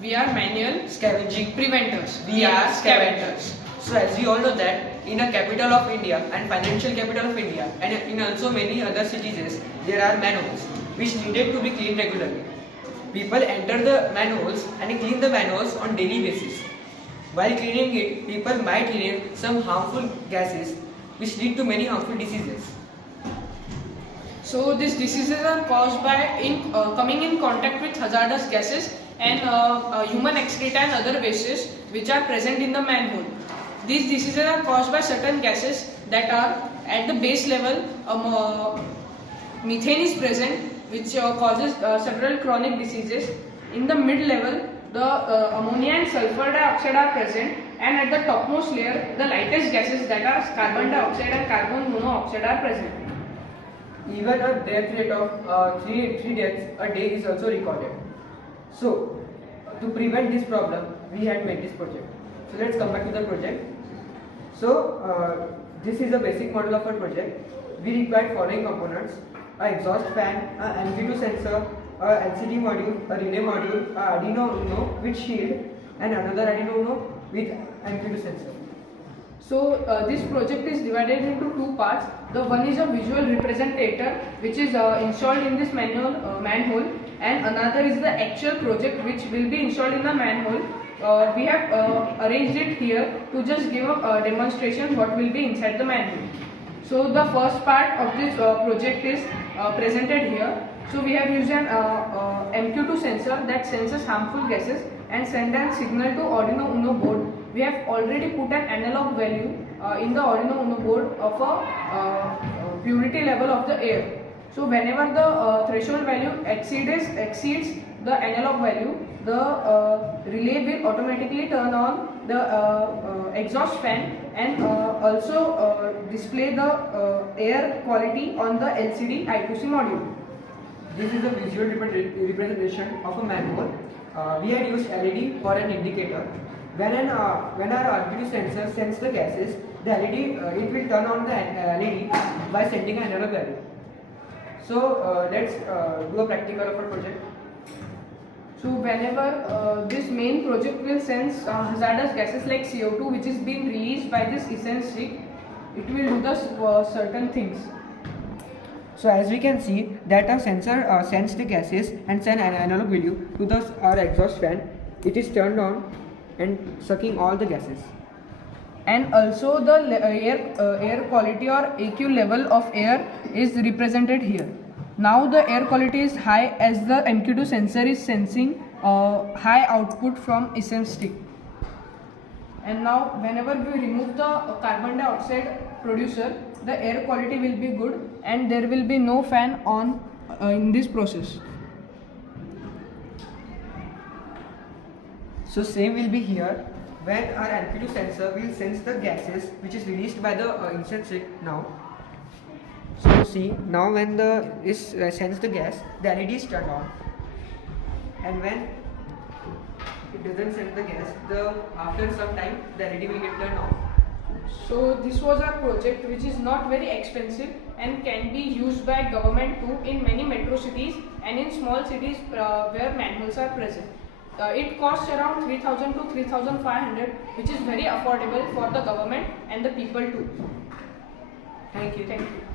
We are manual Scavenging preventers. We are scavengers. So as we all know that in a capital of India and financial capital of India and in also many other cities there are manholes which needed to be cleaned regularly. People enter the manholes and clean the manholes on daily basis. While cleaning it, people might inhale some harmful gases which lead to many harmful diseases. So these diseases are caused by coming in contact with hazardous gases and human excreta and other wastes which are present in the manhole. These diseases are caused by certain gases that are at the base level. Methane is present which causes several chronic diseases. In the mid level, the ammonia and sulfur dioxide are present, and at the topmost layer, the lightest gases that are carbon dioxide and carbon monoxide are present. Even a death rate of 3 deaths a day is also recorded. So, to prevent this problem, we had made this project. So, let's come back to the project. So, this is a basic model of our project. We required following components: an exhaust fan, an MQ2 sensor, a LCD module, a relay module, a Arduino Uno with shield, and another Arduino Uno with MQ2 sensor. So this project is divided into two parts. The one is a visual representator which is installed in this manhole, and another is the actual project which will be installed in the manhole. We have arranged it here to just give a demonstration what will be inside the manhole. So the first part of this project is presented here. So we have used an MQ2 sensor that senses harmful gases and send a signal to Arduino Uno board. We have already put an analog value in the Arduino Uno board of a purity level of the air. So whenever the threshold value exceeds the analog value, the relay will automatically turn on the exhaust fan and also display the air quality on the LCD I2C module. This is a visual representation of a manhole. We had used LED for an indicator. When our RPD sensor sends the gases, the LED it will turn on the LED by sending an analog value. So let's do a practical of our project. So whenever this main project will sense hazardous gases like CO2 which is being released by this essence stick, it will do the certain things. So as we can see that our sensor sends the gases and send an analog value to our exhaust fan. It is turned on and sucking all the gases. And also the air quality or AQ level of air is represented here. Now the air quality is high as the MQ2 sensor is sensing high output from essence stick. And now whenever we remove the carbon dioxide producer, the air quality will be good and there will be no fan on in this process. So same will be here when our MQ2 sensor will sense the gases which is released by the incense stick now. So see, now when the sense the gas, the LED is turned on, and when it doesn't sense the gas, after some time the LED will get turned off. So this was our project which is not very expensive and can be used by government too in many metro cities and in small cities where manholes are present. It costs around 3,000 to 3,500, which is very affordable for the government and the people too. Thank you. Thank you.